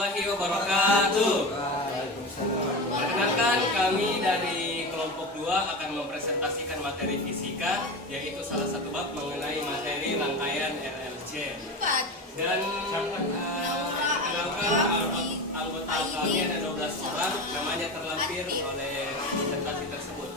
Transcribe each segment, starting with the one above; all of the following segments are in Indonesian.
Warahmatullahi wabarakatuh. Perkenalkan, kami dari kelompok 2 akan mempresentasikan materi fisika, yaitu salah satu bab mengenai materi rangkaian RLC. Dan perkenalkan anggota kami ada 12 orang, namanya terlampir oleh presentasi tersebut.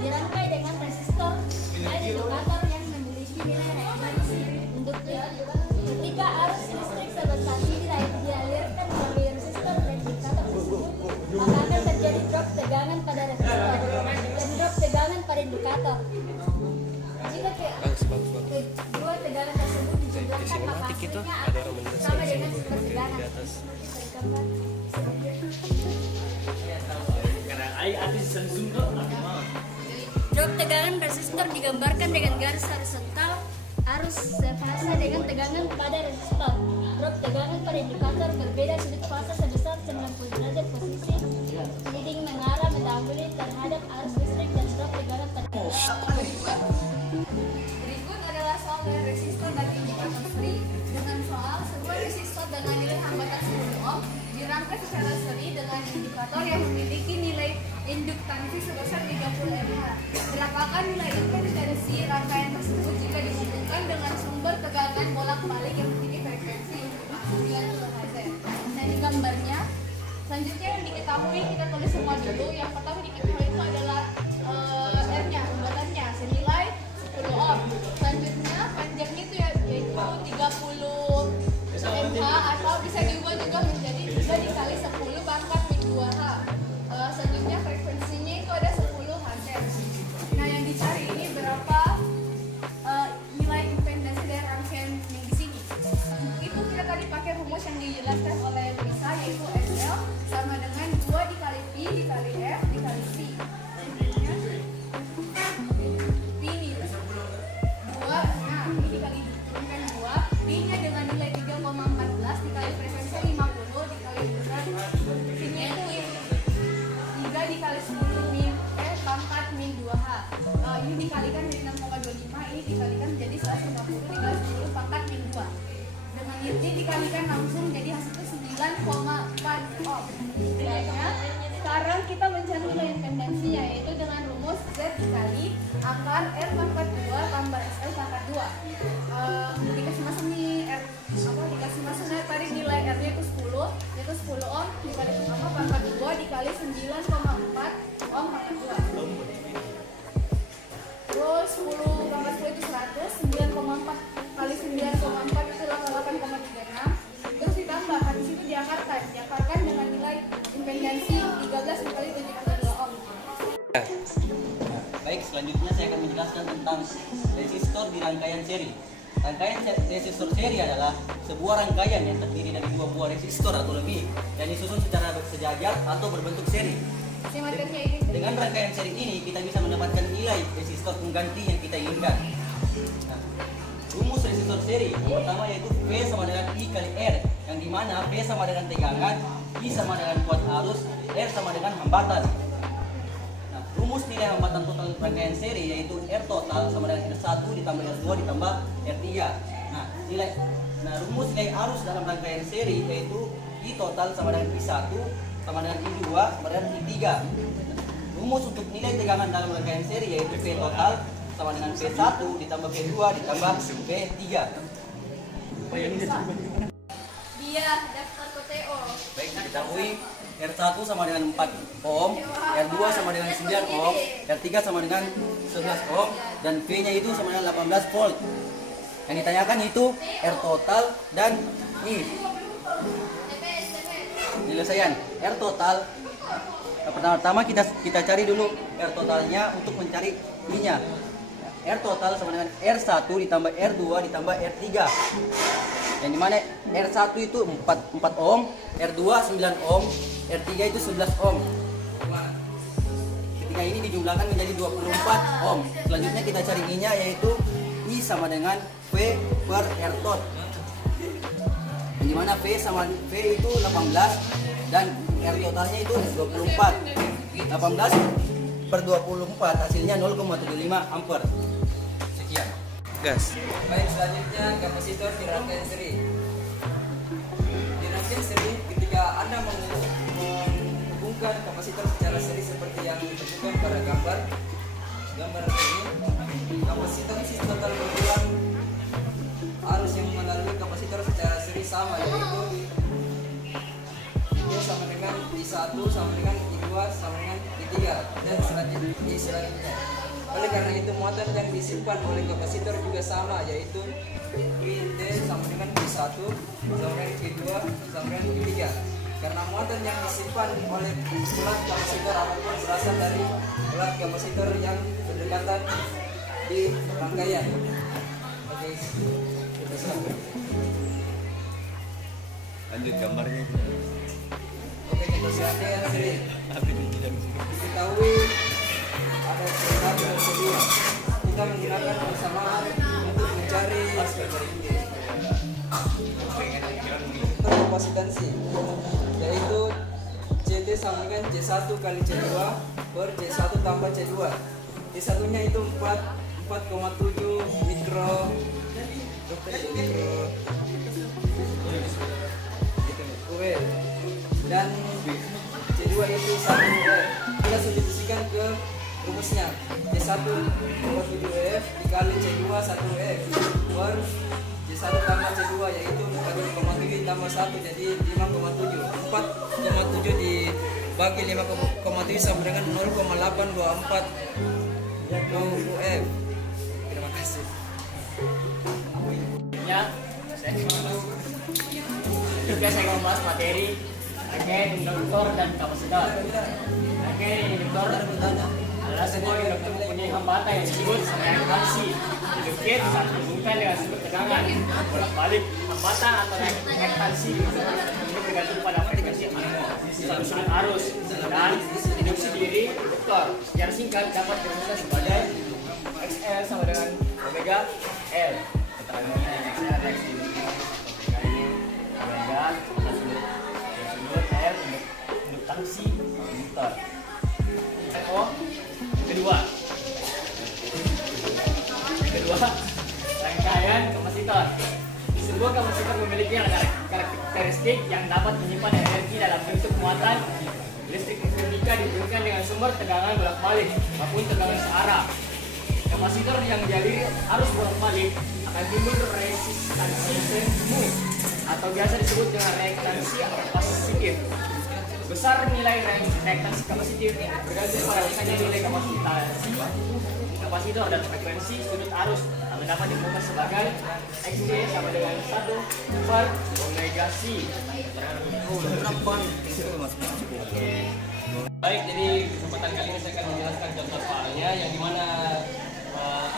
Dirangkai dengan resistor dan indikator yang memiliki nilai referensi untuk ketika arus listrik sebesar dialirkan melalui resistor dan indikator tersebut, maka akan terjadi drop tegangan pada resistor dan drop tegangan pada indikator. Jika kedua tegangan tersebut dijumlahkan, maka hasilnya akan sama dengan super tegangan. Drop tegangan resistor digambarkan dengan garis horizontal arus fase dengan tegangan pada resistor. Drop tegangan pada indikator berbeda sudut fase sebesar 90 derajat posisi leading mengarah mendahului terhadap arus listrik dan drop tegangan pada Berikut adalah soal dari resistor dan indikator seri. Dengan soal, sebuah resistor dengan nilai hambatan 10 ohm dirangkai secara seri dengan indikator yang memiliki nilai induktansi sebesar 30 mH. Berapakah nilai intendensi rangkaian tersebut jika dihubungkan dengan sumber tegangan bolak-balik yang memiliki frekuensi 90 Hz? Nah, ini gambarnya. Selanjutnya yang diketahui kita tulis semua dulu. Yang pertama diketahui itu adalah R-nya, hambatannya senilai 10 ohm. Selanjutnya panjangnya itu yaitu 30 mH atau bisa diubah juga menjadi 3 dikali 10 pangkat min 2H. Selanjutnya frekuensinya itu ada 10 Hz. Nah, yang dicari ini berapa nilai impedansi dari rangkaian yang di sini. Itu kita tadi pakai rumus yang dijelaskan oleh Lisa, yaitu SL sama dengan 2 dikali P dikali F dikali C. Selanjutnya P ini 2, nah ini dikali diturunkan 2, P nya dengan nilai 3,14 dikali frekuensi 50 dikali berat C nya itu 3 dikali 10 min pangkat min 2H. Ini dikalikan dari 6,25, ini dikalikan menjadi 150 dikali 10 pangkat min 2. Dengan ini dikalikan langsung jadi hasilnya 9,4 ohm. Sekarang kita mencari nilai impedansinya, yaitu dengan rumus Z dikali akar R pangkat 2 tambah SL pangkat 2. Dikasih masuk nih dikasih masuk tadi nilai R nya itu 10, yaitu 10 ohm dikali pangkat 2 dikali 9,4 ohm pangkat 2. Terus 10 pangkat 10 itu 100, 9,4 kali 9,4 itu 88,36. Terus ditambah, habis itu diakarkan dengan nilai impedansi 13 dikali 72 ohm. Baik, selanjutnya saya akan menjelaskan tentang resistor di rangkaian seri. Rangkaian resistor seri adalah sebuah rangkaian yang terdiri dari 2 buah resistor atau lebih yang disusun secara bersejajar atau berbentuk seri. Dengan rangkaian seri ini kita bisa mendapatkan nilai resistor pengganti yang kita inginkan. Nah, rumus resistor seri yang pertama yaitu V sama dengan I kali R, yang dimana V sama dengan tegangan, I sama dengan kuat arus, R sama dengan hambatan. Nah, rumus nilai hambatan total rangkaian seri yaitu R total sama dengan R1 ditambah R2 ditambah R3. Nah, rumus nilai arus dalam rangkaian seri yaitu I total sama dengan I1 sama dengan I2 sama dengan I3. Rumus untuk nilai tegangan dalam rangkaian seri yaitu V total sama dengan V1 ditambah V2 ditambah V3. Dia daftar ke TO. Baik, diketahui R1 sama dengan 4 ohm, R2 sama dengan 9 ohm, R3 sama dengan 11 ohm, dan V-nya itu sama dengan 18 volt. Yang ditanyakan itu R total dan I. Penyelesaian R total. Pertama-tama kita cari dulu R totalnya untuk mencari I-nya. R total sama dengan R1 ditambah R2 ditambah R3. Yang dimana R1 itu 4 ohm, R2 9 ohm, R3 itu 11 ohm. Ketika ini dijumlahkan menjadi 24 ohm. Selanjutnya kita cari I-nya, yaitu I sama dengan V per R tot. Yang dimana V itu 18 dan R totalnya itu 24. 18 per 24 hasilnya 0,75 ampere. Sekian. Gas. Baik, selanjutnya kapasitor di rangkaian seri. Di rangkaian seri, ketika Anda menghubungkan kapasitor secara seri seperti yang ditunjukkan pada gambar ini, kapasitor total berkurang arus yang melalui kapasitor secara seri sama, yaitu I sama dengan I1 sama dengan I2 sama dengan I3 dan selanjutnya. Oleh karena itu muatan yang disimpan oleh kapasitor juga sama, yaitu IT sama dengan I1 sama dengan I2 sama dengan I3. Karena muatan yang disimpan oleh ulat kapasitor apapun berasal dari ulat kapasitor yang berdekatan di rangkaian. Oke, Lanjut gambarnya. Oke, kita rangkaian seri. Diketahui ada C1 dan C2. Kita menggunakan persamaan untuk mencari kapasitansi, yaitu CT sama dengan C1 kali C2 per C1 tambah C2. C1 nya itu 4,7 mikro UL dan C2 itu 1 UL. Kita substitusikan ke rumusnya. C1 2,7F dikali C2 1F per C1 tambah C2, yaitu 4,7 tambah 1 jadi 5,7. 4,7 dibagi 5,7 sama dengan 0,824 UF. Terima kasih. Ya, juga saya mau bahas materi rangkaian induktor dan kapasitor. Rangkaian induktor adalah sebuah induktor mempunyai hambatan yang disebut reaktansi. Induktif saat dihubungkan dengan sumber tegangan bolak-balik hambatan atau reaktansi ini bergantung pada frekuensi sudut arus dan induksi diri induktor. Secara singkat dapat dirumuskan sebagai XL sama dengan omega L. Keterangan ini XL X omega sudut L induktansi induktor. Kedua, rangkaian kapasitor. Sebuah kapasitor memiliki karakteristik yang dapat menyimpan energi dalam bentuk muatan listrik ketika diberikan dengan sumber tegangan bolak-balik maupun tegangan searah. Kapasitor yang dialiri arus bolak-balik akan timbul resistansi semu atau biasa disebut dengan reaktansi positif. Besar nilai reaktansi kapasitif bergantung pada besarnya nilai kapasitor dan frekuensi sudut arus yang dapat dirumuskan sebagai XC sama dengan 1 per omega C. Baik, jadi kesempatan kali ini saya akan menjelaskan contoh soalnya yang dimana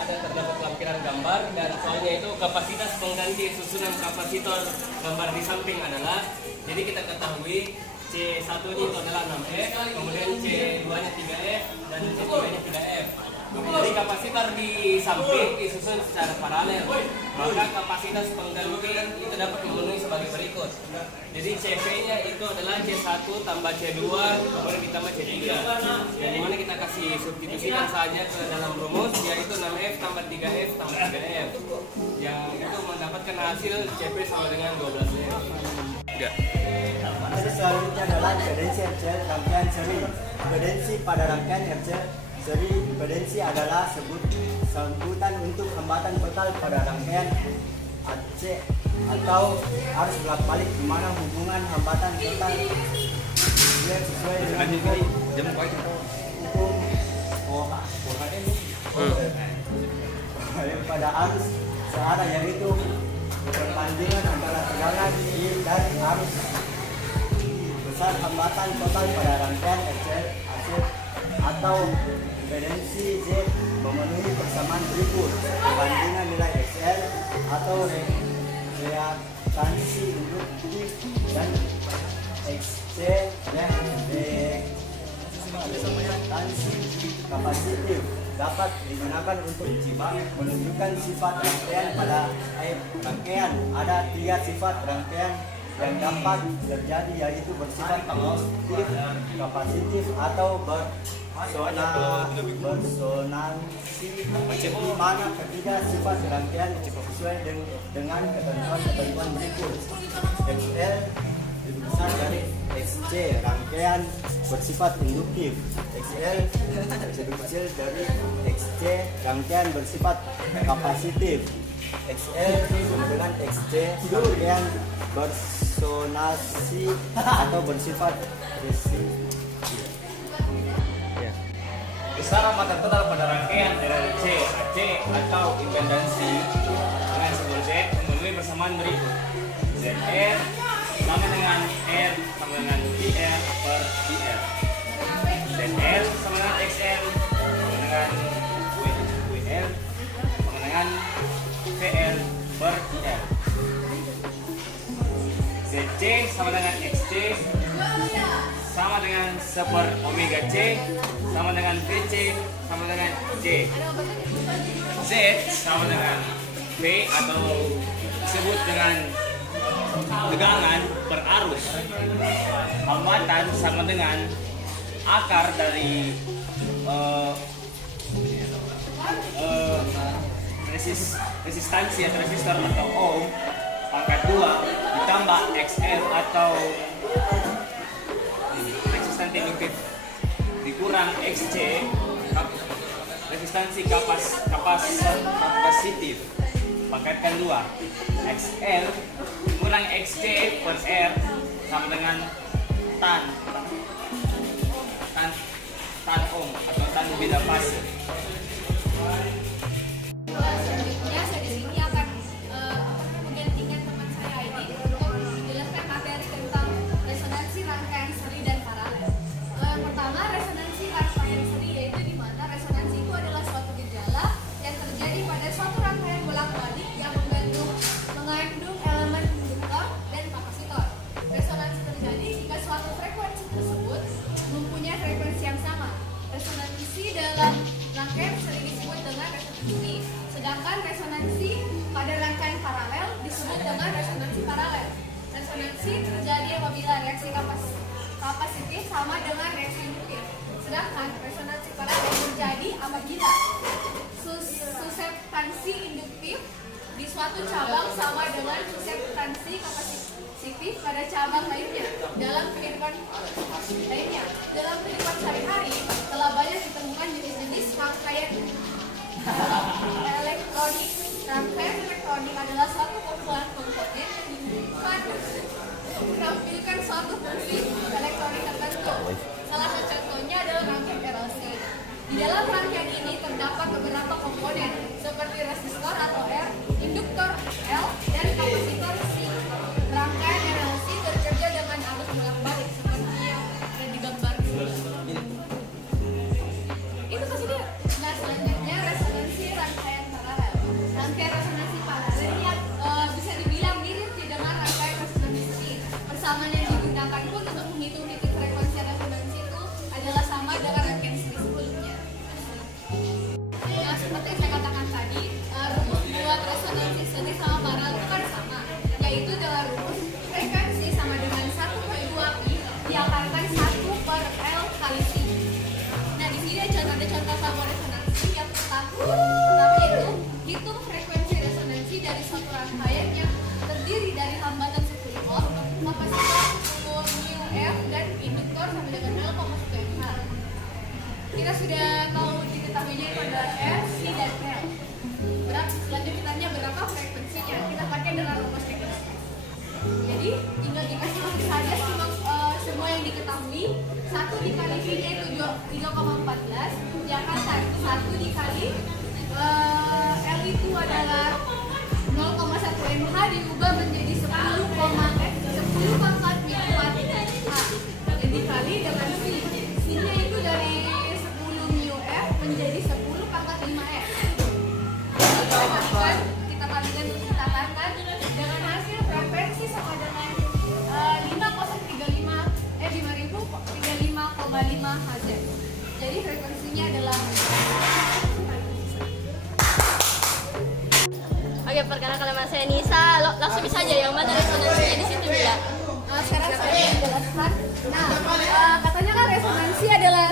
ada terdapat lampiran gambar dan soalnya itu kapasitas pengganti susunan kapasitor gambar di samping adalah, jadi kita ketahui C1 nya itu adalah 6F, kemudian C2 nya 3F dan C3 nya 3F. Jadi kapasitor di samping disusun secara paralel, maka kapasitas pengganti itu dapat memenuhi sebagai berikut. Jadi CP nya itu adalah C1 tambah C2 kemudian ditambah C3, yang dimana kita kasih substitusikan saja ke dalam rumus, yaitu 6F tambah 3F tambah 3F, yang itu mendapatkan hasil CP sama dengan 12F. Enggak. Materi selanjutnya adalah impedensi RCL rangkaian seri. Impedensi pada rangkaian RCL seri, impedensi adalah sebutan untuk hambatan total pada rangkaian AC atau arus bolak-balik, di mana hubungan hambatan total sesuai dengan hukum pada arus searah, yaitu perbandingan antara tegangan I dan arus. Besar hambatan total pada rangkaian RCL AC atau impedensi Z memenuhi persamaan berikut: perbandingan nilai XL atau reaktansi induktif dan XC reaktansi kapasitif dapat digunakan untuk menunjukkan sifat rangkaian pada rangkaian. Ada 3 sifat rangkaian yang dapat terjadi, yaitu bersifat positif, kapasitif atau bersonansi di mana ketiga sifat rangkaian sesuai dengan ketentuan berikut. XL lebih besar dari XC, rangkaian bersifat induktif. XL lebih kecil dari XC, rangkaian bersifat kapasitif. XL sama dengan XC, rangkaian bersonansi atau bersifat resistif. Besar hambatan total pada rangkaian RLC, AC, atau impedansi dengan simbol Z memenuhi persamaan berikut. ZR sama dengan R sama dengan PR per PR. ZL sama dengan XL sama dengan WL sama dengan PL per PR. ZC sama dengan XC sama dengan seper omega C sama dengan VC sama dengan J. Z sama dengan V atau disebut dengan tegangan per arus. Hambatan sama dengan akar dari resistansi atau resistor atau ohm pangkat 2 ditambah XL atau resistansi induktif dikurang XC resistansi kapasitif pangkatkan 2 XL kurang XC per R sama dengan tan ohm atau tan beda fase. Selanjutnya saya di sini akan menggantikan teman saya ini untuk menjelaskan materi tentang resonansi rangkaian seri dan paralel. Yang pertama, resonansi rangkaian seri, yaitu di mana resonansi itu adalah suatu gejala yang terjadi pada suatu rangkaian bolak-balik yang mengandung elemen induktor dan kapasitor. Resonansi terjadi jika suatu frekuensi tersebut mempunyai frekuensi yang sama. Resonansi dalam rangkaian seri disebut dengan resonansi, sedangkan resonansi pada rangkaian paralel disebut dengan resonansi paralel. Resonansi terjadi apabila reaksi kapasitif sama dengan reaksi induktif, sedangkan resonansi paralel terjadi apabila suseptansi induktif di suatu cabang sama dengan suseptansi kapasitif pada cabang lainnya. Dalam kehidupan sehari-hari telah banyak ditemukan jenis-jenis rangkaian elektronik. Rangkaian elektronik adalah suatu kumpulan komponen yang menampilkan suatu fungsi elektronik tertentu. Salah satu contohnya adalah rangkaian RLC. Di dalam rangkaian ini terdapat beberapa komponen seperti resistor atau R, induktor L, dan kapasitor C. Rangkaian RLC bekerja dengan arus bolak-balik seperti yang ada di gambar. Itu kasih dia. Nah, selanjutnya resonansi rangkaian paralel. Rangkaian resonansi paralel ini bisa dibilang mirip dengan rangkaian resonansi. Persamaan yang digunakan pun untuk menghitung titik frekuensi resonansi itu adalah sama dengan rangkaian seri sebelumnya. Nah, seperti yang saya katakan tadi, rumus buat resonansi seri sama paralel itu kan sama, yaitu dengan rumus frekuensi sama dengan 1/2pi diakarkan 1/L kali C. Nah, di sini ada contoh sama resonansi. Yang pertama itu hitung frekuensi resonansi dari suatu rangkaian yang terdiri dari hambatan 10 ohm, kapasitor 10 μF, dan induktor sama dengan 0,1 mH. Kita sudah tahu diketahuinya itu adalah R, C, dan L. Selanjutnya kita tanya berapa frekuensinya. Kita pakai dengan rumus teknis. Jadi tinggal dikasih saja semua yang diketahui. 1 dikali V-nya itu 3,14, diakarkan 1 dikali L itu adalah 0,1 mH diubah menjadi 10 pangkat μF dan dikali dengan C. C-nya itu dari 10 μF menjadi 10 pangkat 5F. Kita kalikan untuk ditambahkan dengan hasil frekuensi sama dengan 5,35,5 Hz. Jadi frekuensinya adalah. Oke, perkenalkan nama saya Nisa. Langsung saja yang mana resonansinya di situ bila. secara saya menjelaskan. Nah, katanya kan resonansi adalah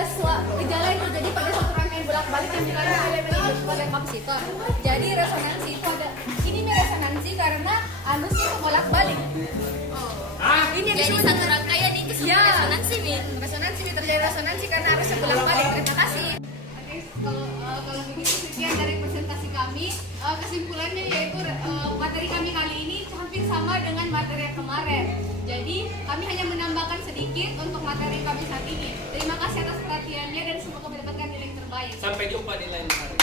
gejala yang terjadi pada suatu rangkaian bolak-balik yang dikandung elemen induktor dan kapasitor. Jadi resonansi itu ada, ini nih resonansi karena anusnya itu bolak-balik. Ini yang Jadi disebut satu rangkaian itu semua Ya. resonansi, Min. resonansi, terjadi resonansi karena arusnya bolak-balik. Terima kasih. Oke, kalau begitu sekian dari presentasi kami. Kesimpulannya yaitu materi kami kali ini hampir sama dengan materi yang kemarin. Jadi kami hanya menambahkan sedikit untuk materi kami saat ini. Terima kasih atas perhatiannya dan semoga mendapatkan nilai yang terbaik. Sampai jumpa di lain hari.